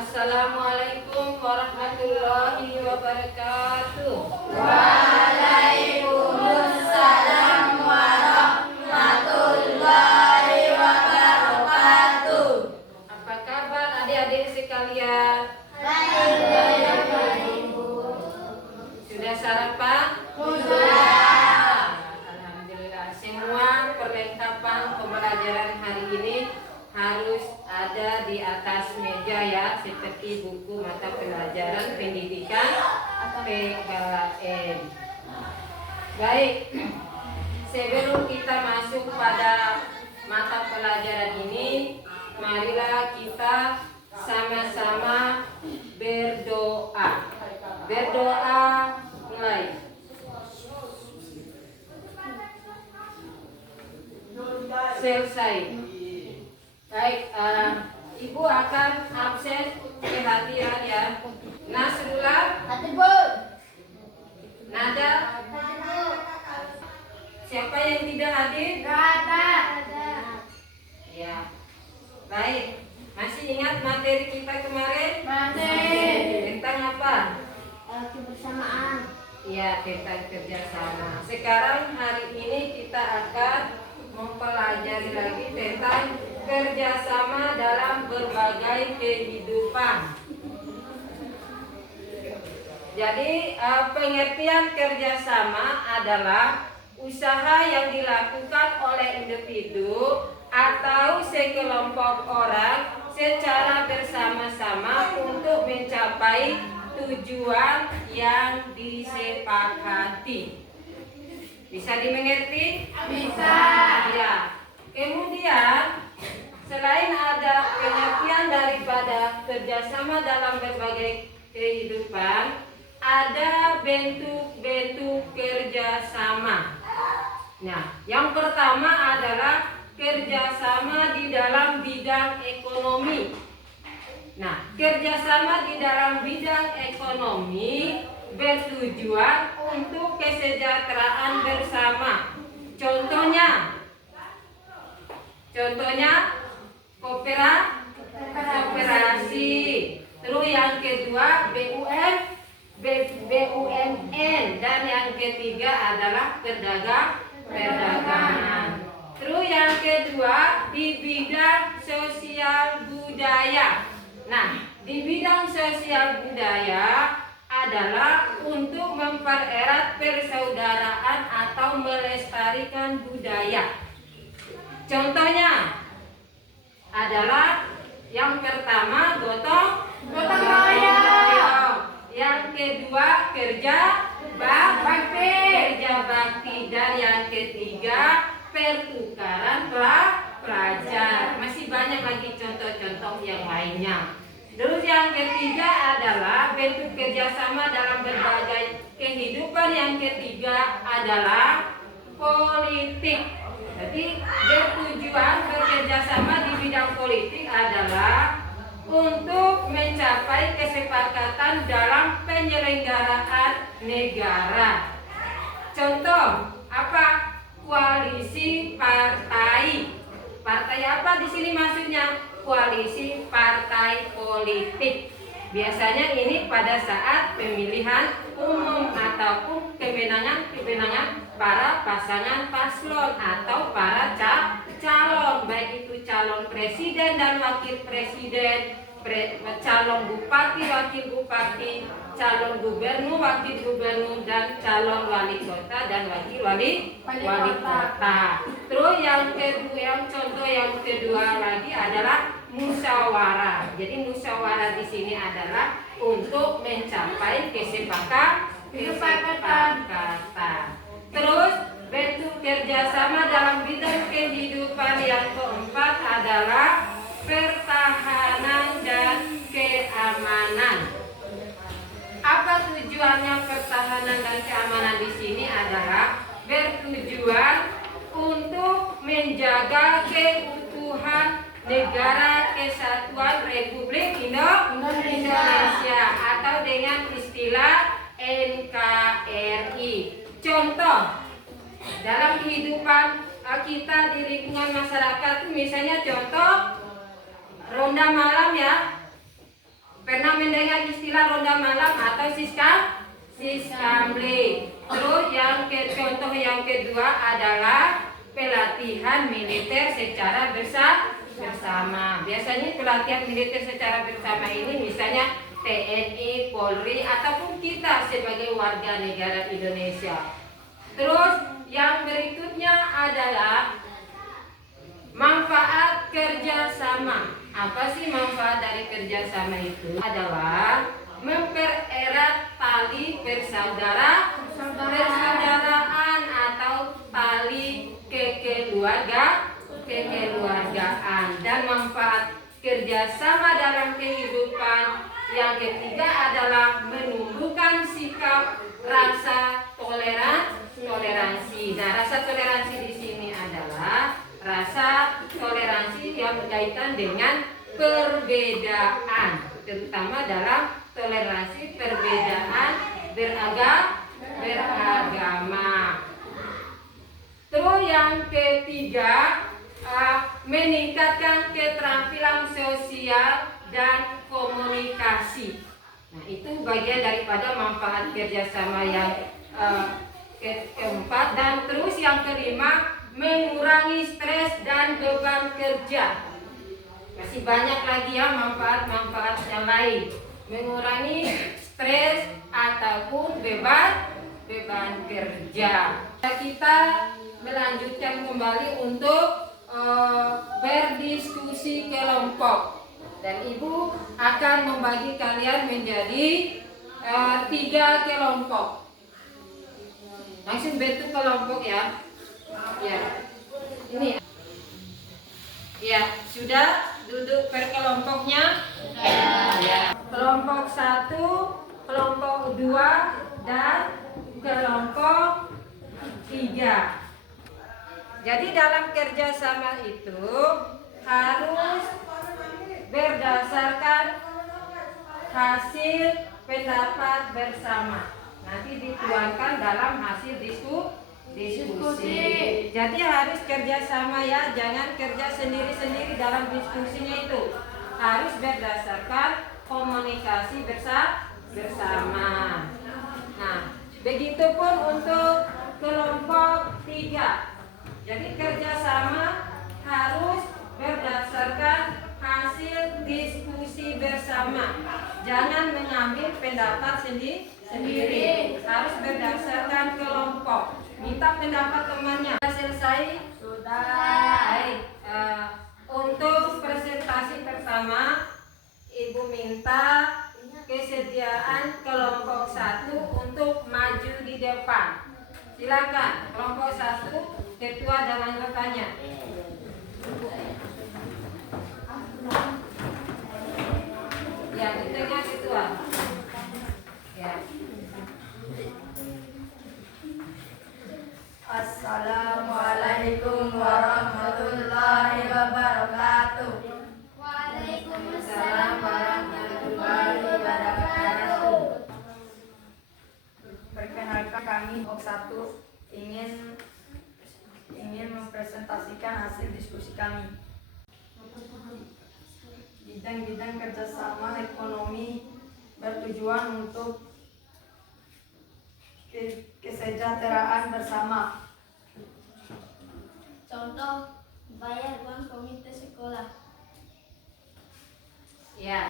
Assalamualaikum warahmatullahi wabarakatuh. Waalaikumsalam warahmatullahi wabarakatuh. Apa kabar adik-adik sekalian? Baik. Sudah sarapan? Sudah. Alhamdulillah. Semua perlengkapan pembelajaran hari ini harus ada di atas meja ya, seperti buku mata pelajaran pendidikan PKN. Baik, sebelum kita masuk pada mata pelajaran ini, marilah kita sama-sama berdoa. Berdoa mulai. Selesai. Baik, Ibu akan absen kehadiran ya. Nasrullah, Nada, siapa yang tidak hadir? Ya. Baik, masih ingat materi kita kemarin? Tentang apa? Kebersamaan. Ya, tentang kerjasama. Sekarang hari ini kita akan mempelajari lagi tentang kerjasama dalam berbagai kehidupan. Jadi pengertian kerjasama adalah usaha yang dilakukan oleh individu atau sekelompok orang secara bersama-sama untuk mencapai tujuan yang disepakati. Bisa dimengerti? Bisa. Ya. Kemudian selain ada pengertian daripada kerjasama dalam berbagai kehidupan, ada bentuk-bentuk kerjasama. Nah, yang pertama adalah kerjasama di dalam bidang ekonomi. Nah, kerjasama di dalam bidang ekonomi bertujuan untuk kesejahteraan bersama. Contohnya koperasi. Terus yang kedua BUMN, dan yang ketiga adalah perdagangan. Terus yang kedua di bidang sosial budaya. Nah, di bidang sosial budaya adalah untuk mempererat persaudaraan atau melestarikan budaya. Contohnya adalah yang pertama gotong royong, yang kedua kerja bakti, dan yang ketiga pertukaran pelajar. Masih banyak lagi contoh-contoh yang lainnya. Terus yang ketiga adalah bentuk kerjasama dalam berbagai kehidupan. Yang ketiga adalah politik. Jadi bertujuan bekerjasama di bidang politik adalah untuk mencapai kesepakatan dalam penyelenggaraan negara. Contoh apa? Koalisi partai. Partai apa di sini maksudnya? Koalisi partai politik. Biasanya ini pada saat pemilihan umum ataupun kemenangan para pasangan paslon atau para calon, baik itu calon presiden dan wakil presiden, calon bupati, wakil bupati, calon gubernur, wakil gubernur, dan calon wali kota dan wakil wali kota. Terus contoh yang kedua lagi adalah musyawarah. Jadi musyawarah di sini adalah untuk mencapai kesepakatan. Terus bentuk kerjasama dalam bidang kehidupan yang keempat adalah pertahanan dan keamanan. Apa tujuannya pertahanan dan keamanan di sini adalah bertujuan untuk menjaga keutuhan Negara Kesatuan Republik Indonesia atau dengan istilah NKRI. Contoh dalam kehidupan kita di lingkungan masyarakat, misalnya contoh ronda malam ya. Pernah mendengar istilah ronda malam atau siskamling. Terus contoh yang kedua adalah pelatihan militer secara bersama. Biasanya pelatihan militer secara bersama ini misalnya TNI, Polri, ataupun kita sebagai warga negara Indonesia. Terus yang berikutnya adalah manfaat kerjasama. Apa sih manfaat dari kerjasama itu? Adalah mempererat tali persaudaraan atau tali kekeluargaan. Dan manfaat kerjasama dalam kehidupan yang ketiga adalah menumbuhkan sikap rasa toleransi. Nah, rasa toleransi di sini adalah rasa toleransi yang berkaitan dengan perbedaan, terutama dalam toleransi perbedaan beragama. Terus yang ketiga, meningkatkan keterampilan sosial dan komunikasi. Nah, itu bagian daripada manfaat kerjasama yang keempat. Dan terus yang kelima, mengurangi stres dan beban kerja. Masih banyak lagi ya manfaat-manfaat yang lain. Mengurangi stres ataupun beban kerja. Kita melanjutkan kembali untuk berdiskusi kelompok. Dan Ibu akan membagi kalian menjadi 3 kelompok. Langsung bentuk kelompok ya. Ya, ini. Ya, sudah duduk per kelompoknya. Ya. Kelompok 1, kelompok 2, dan kelompok 3. Jadi dalam kerjasama itu harus berdasarkan hasil pendapat bersama. Nanti dituangkan dalam hasil diskusi. Jadi harus kerjasama ya, jangan kerja sendiri-sendiri dalam diskusinya itu. Harus berdasarkan komunikasi bersama. Nah, begitupun untuk kelompok 3. Jadi kerjasama harus berdasarkan hasil diskusi bersama. Jangan mengambil pendapat sendiri. Harus berdasarkan kelompok. Minta pendapat temannya. Selesai? Sudah. Baik. Untuk presentasi pertama, Ibu minta kesediaan kelompok 1 untuk maju di depan. Silakan kelompok 1, ketua dan anggotanya. Ya, di tengah ketua. Ya. Assalamualaikum warahmatullahi wabarakatuh. Waalaikumsalam warahmatullahi wabarakatuh. Perkenalkan, kami kelompok 1 ingin mempresentasikan hasil diskusi kami. Bidang-bidang kerjasama ekonomi bertujuan untuk kesejahteraan bersama. Contoh, bayar uang komite sekolah. Ya.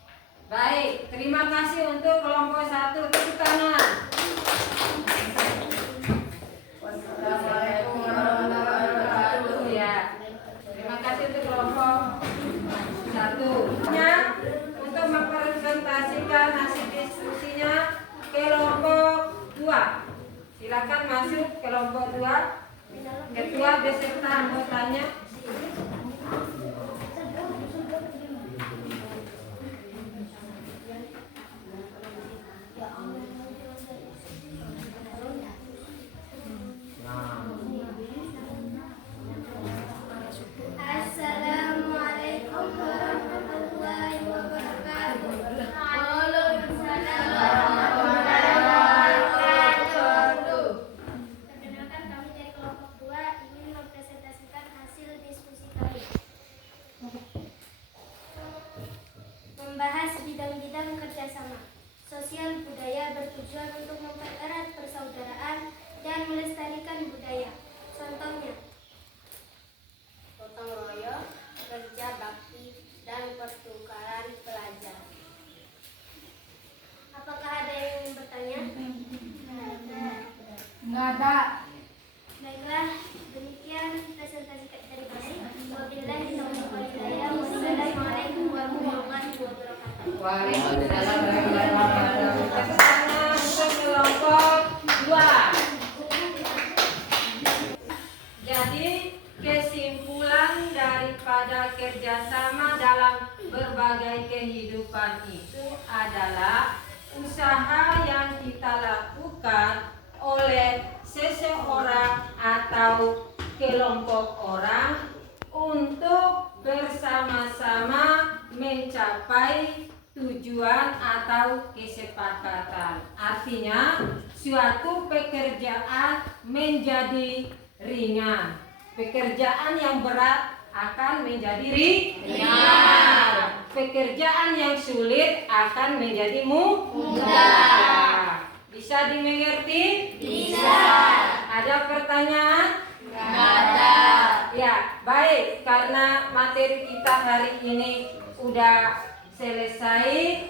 Baik, terima kasih untuk kelompok 1. Tepuk tangan. Wassalamualaikum warahmatullahi wabarakatuh. Ya. Terima kasih untuk kelompok 1. Untuk mempresentasikan hasil diskusinya kelompok 2. Silakan masuk kelompok 2. Ketua beserta anggotanya. Assalamualaikum warahmatullahi wabarakatuh. Perkenalkan, kami dari kelompok 2 ingin mempresentasikan hasil diskusi kami. Membahas bidang-bidang kerja kerjasama. Sosial budaya bertujuan untuk mempererat persaudaraan dan melestarikan budaya. Contohnya, gotong royong, kerja bakti, dan pertukaran pelajar. Apakah ada yang ingin bertanya? Nggak ada. Baiklah, demikian presentasi dari kami. Wabillahi taufiq wal hidayah. Wassalamualaikum warahmatullahi wabarakatuh. Waalaikumsalam warahmatullahi wabarakatuh. Kesana untuk kelompok 2. Jadi kesimpulan daripada kerjasama dalam berbagai kehidupan itu adalah usaha yang kita lakukan oleh seseorang atau kelompok orang untuk bersama-sama mencapai tujuan atau kesepakatan. Artinya suatu pekerjaan menjadi ringan. Pekerjaan yang berat akan menjadi ringan. Pekerjaan yang sulit akan menjadi mudah. Bisa dimengerti? Bisa. Ada pertanyaan? Nggak ada. Ya, baik. Karena materi kita hari ini udah selesai.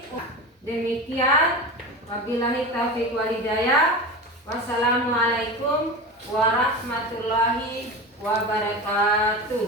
Demikian. Wabillahi taufiq wal hidayah. Wassalamualaikum warahmatullahi wabarakatuh.